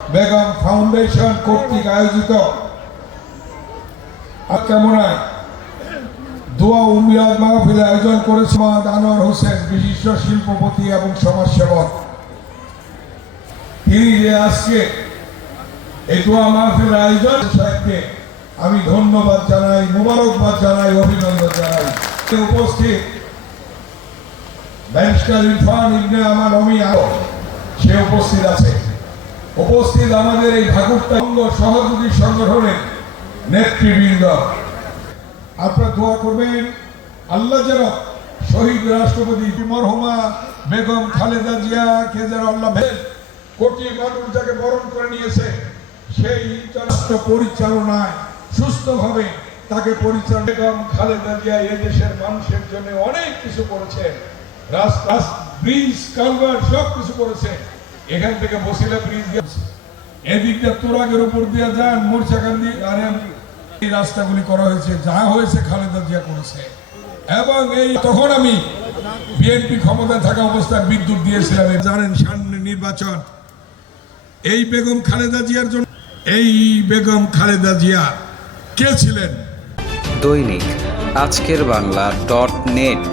Begum foundation কর্তৃক আয়োজিত কামনায় দোয়া ও মিলাদ মাহফিল আয়োজন করেছে আনোয়ার হোসেন, বিশিষ্ট শিল্পপতি এবং সমাজসেবক। তিনি যে আজকে এই দোয়া মাহফিল আয়োজন সাহেবকে আমি ধন্যবাদ জানাই, মোবারকবাদ জানাই, অভিনন্দন জানাই। উপস্থিত ব্যারিস্টার ইরফান ইবনে আমার সে উপস্থিত আছে। উপস্থিত আমাদের এই ঠাকুরটা সহযোগী সংগঠনের নেতৃবৃন্দ, আপনারা দোয়া করবেন আল্লাহ যেন শহীদ রাষ্ট্রপতি মরহুমা বেগম খালেদা জিয়াকে যেন আল্লাহ কোটি মানুষ যাকে বরণ করে নিয়েছে সেই রাষ্ট্র পরিচালনায় সুস্থভাবে তাকে পরিচালনা। বেগম খালেদা জিয়া এই দেশের মানুষের জন্য অনেক কিছু করেছে, রাস্তা, ব্রিজ, কালভার্ট সব কিছু করেছে। এখান থেকে বসিলা ব্রিজ এদিকটা তোরাগের উপর দিয়ে যান মোরচাকান্দি আর এই রাস্তাগুলি করা হয়েছে, যা হয়েছে খালেদা জিয়া করেছে। এবং এই তখন আমি বিএনপি ক্ষমতায় থাকা অবস্থায় বিদ্যুৎ দিয়েছিলাম। জানেন সামনে নির্বাচন, এই বেগম খালেদা জিয়ার জন্য। এই বেগম খালেদা জিয়া কে ছিলেন? দৈনিক আজকের বাংলা .net